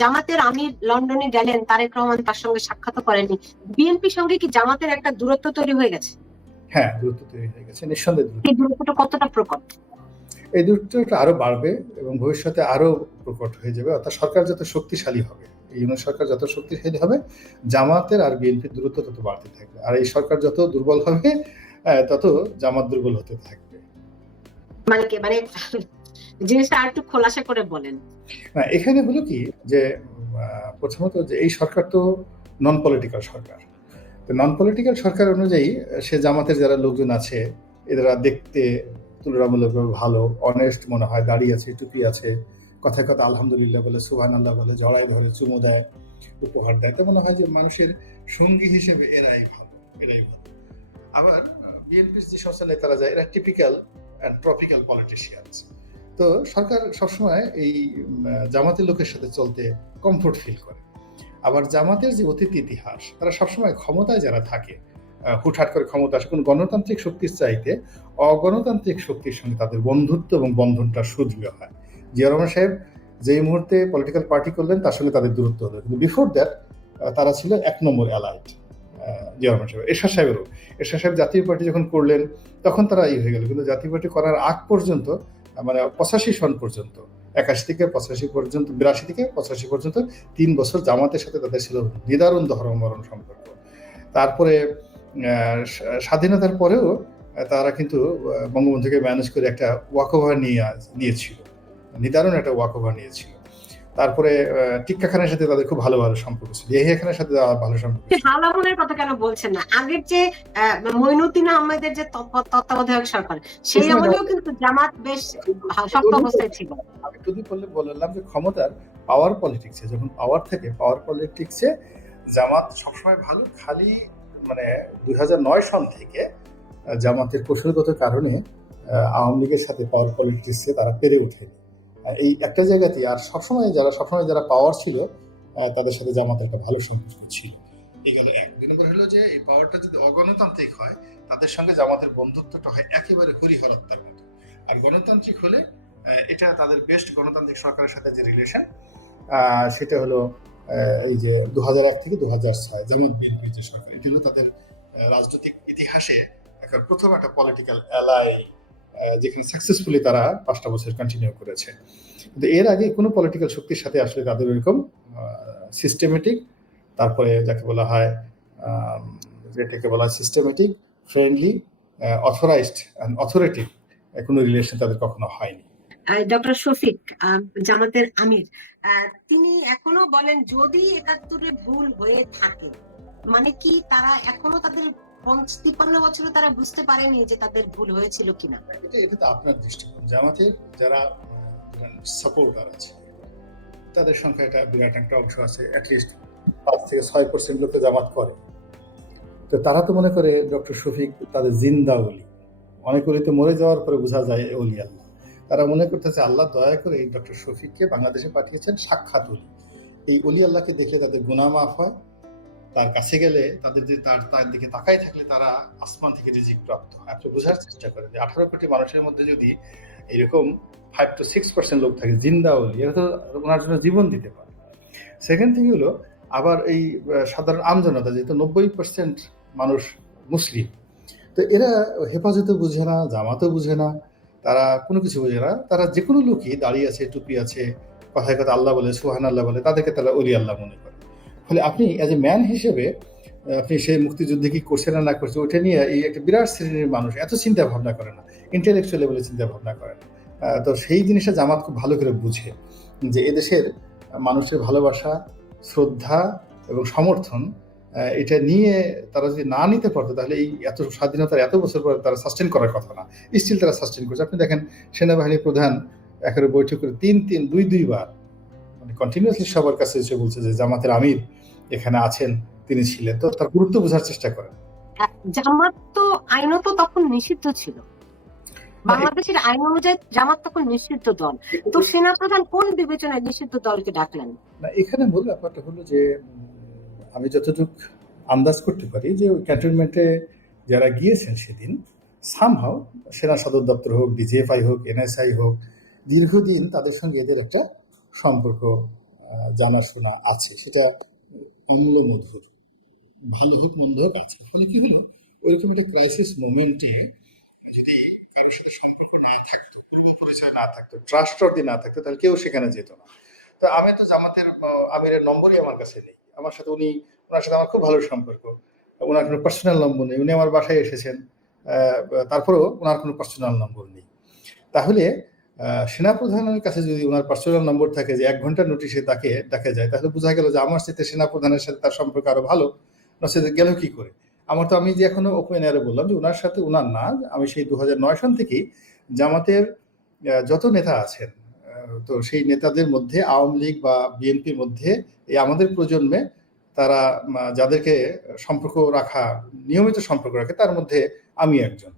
জামাতের আমির লন্ডনে গেলেন তারেক রহমান তার সঙ্গে সাক্ষাৎ করেনি বিএনপির সঙ্গে কি জামাতের একটা দূরত্ব তৈরি হয়ে গেছে? হ্যাঁ দূরত্ব তৈরি হয়ে গেছে নিঃসন্দেহে এই দূরত্বটা কতটা প্রকট? এই দূরত্বটা আরও বাড়বে এবং ভবিষ্যতে আরও প্রকট হয়ে যাবে। অর্থাৎ সরকার যত শক্তিশালী হবে এই ইউনিয়ন সরকার যত শক্তিশালী হবে জামাতের আর বিএনপির দূরত্ব তত বাড়তে থাকবে। আর এই সরকার যত দুর্বল হবে তত জামাত দুর্বল হতে থাকবে। মানে কি মানে জিনিসটা আর একটু খোলাসা করে বলেন। এখানে হলো কি যে প্রথমত যে এই সরকার তো নন পলিটিক্যাল সরকার। তো নন পলিটিক্যাল সরকার অনুযায়ী সে জামাতের যারা লোকজন আছে, এরা দেখতে তুলনামূলকভাবে ভালো অনেস্ট মনে হয় দাড়ি আছে, টুপি আছে কথায় কথা আলহামদুলিল্লাহ বলে সুহান আল্লাহ বলে জড়াই ধরে, চুমু দেয়, উপহার দেয়। তো মনে হয় যে মানুষের সঙ্গী হিসেবে এরাই ভালো এরাই ভালো। আবার বিএনপির যে সমস্ত নেতারা যায়, এরা টিপিক্যাল অ্যান্ড ট্রপিক্যাল পলিটিশিয়ানস তো সরকার সবসময় এই জামাতের লোকের সাথে চলতে কমফোর্ট ফিল করে। আবার জামাতের যে অতীত ইতিহাস, তারা সবসময় ক্ষমতায় যারা থাকে হুটহাট করে ক্ষমতা আসে, কোনো গণতান্ত্রিক শক্তির চাইতে অগণতান্ত্রিক শক্তির সঙ্গে তাদের বন্ধুত্ব এবং বন্ধনটা সুদৃঢ় হয়। জিয়া রহমান সাহেব যেই মুহূর্তে পলিটিক্যাল পার্টি করলেন, তার সঙ্গে তাদের দূরত্ব হলো। কিন্তু বিফোর দ্যাট তারা ছিল এক নম্বর অ্যালাইট জিয়া রহমান সাহেব, এরশাদ সাহেবেরও। এরশাদ সাহেব জাতীয় পার্টি যখন করলেন, তখন তারা ই হয়ে গেল। কিন্তু জাতীয় পার্টি করার আগ পর্যন্ত মানে পঁচাশি সন পর্যন্ত, একাশি থেকে পঁচাশি পর্যন্ত, বিরাশি থেকে পঁচাশি পর্যন্ত তিন বছর জামাতের সাথে তাদের ছিল নিদারুণ ধর্মমরণ সম্পর্ক। তারপরে স্বাধীনতার পরেও তারা কিন্তু বঙ্গবন্ধুকে ম্যানেজ করে একটা ওয়াকওভার নিয়ে নিয়েছিল। নিদারুণ একটা ওয়াকওভার নিয়েছিল। তারপরে টিক্কা খানের সাথে তাদের খুব ভালো ভালো সম্পর্ক ছিল। এহিয়া খানের সাথে ভালো সম্পর্ক। হালামনের কথা কেন বলছেন না? আগের যে আহ, মঈনুদ্দিন আহমেদের যে তত্ত্বাবধায়ক সরকার সেই আমলেও কিন্তু জামাত বেশ শক্ত অবস্থায় ছিল। আমি যদি বললে বললাম যে ক্ষমতার পাওয়ার পলিটিক্সে যখন পাওয়ার থেকে পাওয়ার পলিটিক্সে জামাত সবসময় ভালো খালি মানে দুই হাজার নয় সন থেকে জামাতের কৌশলগত কারণে আওয়ামী লীগের সাথে পাওয়ার পলিটিক্সে তারা পেরে ওঠেনি। এই একটা জায়গাতে আর সবসময় যারা সবসময় যারা পাওয়ার ছিল তাদের সাথে জামাতের একটা ভালো সম্পর্ক ছিল। এই গেল এক। হলো যে এই পাওয়ারটা যদি অগণতান্ত্রিক হয়, তাদের সঙ্গে জামাতের বন্ধুত্বটা হয় একেবারে হরিহরাত্মার মতো। আর গণতান্ত্রিক হলে এটা তাদের বেস্ট গণতান্ত্রিক সরকারের সাথে যে রিলেশন সেটা হলো এই যে দু এক থেকে দু হাজার ছয় জামাত বিএনপির যে সরকার, এটি হলো তাদের রাজনৈতিক ইতিহাসে এখন প্রথম একটা পলিটিক্যাল অ্যালাই যেখানে সাকসেসফুলি তারা পাঁচটা বছর কন্টিনিউ করেছে। কিন্তু এর আগে কোনো পলিটিক্যাল শক্তির সাথে আসলে তাদের ওইরকম সিস্টেমেটিক তারপরে যাকে বলা হয় যেটাকে বলা হয় systematic friendly authorised and authoritative কোনো রিলেশন তাদের কখনো হয়নি। ডক্টর শফিক জামাতের আমির তিনি এখনও বলেন যদি একাত্তরে ভুল হয়ে থাকে মানে কি তারা এখনও তাদের তিপ্পান্ন বছরে তারা বুঝতে পারেনি যে তাদের ভুল হয়েছিল কিনা। এটা তো আপনার দৃষ্টিকোণ। জামাতের যারা সাপোর্টার আছে, তাদের সংখ্যা এটা বিরাট একটা অংশ আছে অ্যাটলিস্ট পাঁচ থেকে ছয় পার্সেন্ট লোক জামাত করে। তো তারা তো মনে করে ডক্টর শফিক তাদের জিন্দা অলি। অনেক তো মরে যাওয়ার পরে বোঝা যায় অলি আল্লাহ। তারা মনে করতেছে, আল্লাহ দয়া করে এই ডক্টর শফিককে বাংলাদেশে পাঠিয়েছেন সাক্ষাৎ অলি। এই অলি আল্লাহকে দেখলে তাদের গুনাহ মাফ হয় তার কাছে গেলে তাদের যে তার তার দিকে তাকাই থাকলে তারা আসমান থেকে রিজিক প্রাপ্ত হয়। আপনি বোঝার চেষ্টা করেন যে আঠারো কোটি মানুষের মধ্যে যদি এরকম ফাইভ টু সিক্স পার্সেন্ট লোক থাকে, জিন্দা এরা তো ওনার জন্য জীবন দিতে পারে। সেকেন্ড থিং হলো, আবার এই সাধারণ আমজনতা যেহেতু নব্বই পার্সেন্ট মানুষ মুসলিম, তো এরা হেফাজতে বুঝে না, জামাতও বুঝে না, তারা কোনো কিছু বোঝে না। তারা যে কোনো লোকই দাঁড়িয়ে আছে, টুপি আছে, কথায় কথা আল্লাহ বলে সুহান আল্লাহ বলে, তাদেরকে তারা অলি আল্লাহ মনে করে। ফলে আপনি অ্যাজ এ ম্যান হিসেবে, আপনি সেই মুক্তিযুদ্ধে কি করছে না না করছে ওটা নিয়ে এই একটা বিরাট শ্রেণির মানুষ এত চিন্তা ভাবনা করে না ইন্টেলেকচুয়াল লেভেলে চিন্তা ভাবনা করে না। তো সেই জিনিসটা জামাত খুব ভালো করে বুঝে যে এদেশের মানুষের ভালোবাসা, শ্রদ্ধা এবং সমর্থন এটা নিয়ে তারা যদি না নিতে পারতো, তাহলে এই এত স্বাধীনতার এত বছর পরে তারা সাস্টেন করার কথা না। স্টিল তারা সাস্টেন করছে। আপনি দেখেন সেনাবাহিনী প্রধান একেবারে বৈঠক করে তিন তিন, দুই, দুইবার কন্টিনিউয়াসলি সবার কাছে এসে বলছে যে জামাতের আমির এখানে আছেন তিনি ছিলেন। তো তার গুরুত্ব বোঝার চেষ্টা করেন। জামাত তো আইনত তখন নিষিদ্ধ ছিল। বাংলাদেশের আইন অনুযায়ী জামাত তখন নিষিদ্ধ দল। তো সেনাপ্রধান কোন বিবেচনায় নিষিদ্ধ দলকে ডাকলেন? না এখানে মূল ব্যাপারটা হলো যে আমি যতটুকু আন্দাজ করতে পারি যে ওই ক্যান্টনমেন্টে যারা গিয়েছেন সেদিন সামহাও সেনা সদর দপ্তর হোক ডিজিএফআই হোক এনএসআই হোক দীর্ঘদিন তাদের সঙ্গে এদের একটা সম্পর্ক জানাশোনা আছে। সেটা অম্ল মধুর ভালো হোক মন্দ হোক আছে ফলে কি হলো? ওইরকম একটা ক্রাইসিস মোমেন্টে যদি কারোর সাথে সম্পর্ক না থাকতো পূর্ব পরিচয় না থাকতো ট্রাস্ট যদি না থাকতো, তাহলে কেউ সেখানে যেত না। তো আমি তো জামাতের আমিরের নম্বরই আমার কাছে নেই। আমার সাথে উনি, ওনার সাথে আমার খুব ভালো সম্পর্ক। ওনার কোনো পার্সোনাল নম্বর নেই। উনি আমার বাসায় এসেছেন তারপরেও ওনার কোনো পার্সোনাল নম্বর নেই। তাহলে সেনাপ্রধানের কাছে যদি ওনার পার্সোনাল নম্বর থাকে যে এক ঘণ্টার নোটিশে তাকে ডাকা যায়, তাহলে বোঝা গেল যে আমার সাথে সেনাপ্রধানের সাথে তার সম্পর্ক আরও ভালো। নচেত গেল কি করে? আমার তো আমি যে এখনও ওপেন এয়ারে বললাম যে ওনার সাথে ওনার না, আমি সেই দু নয় সন থেকেই জামাতের যত নেতা আছেন তো সেই নেতাদের মধ্যে আওয়ামী লীগ বা বিএনপির মধ্যে এই আমাদের প্রজন্মে তারা যাদেরকে সম্পর্ক রাখা, নিয়মিত সম্পর্ক রাখে, তার মধ্যে আমি একজন।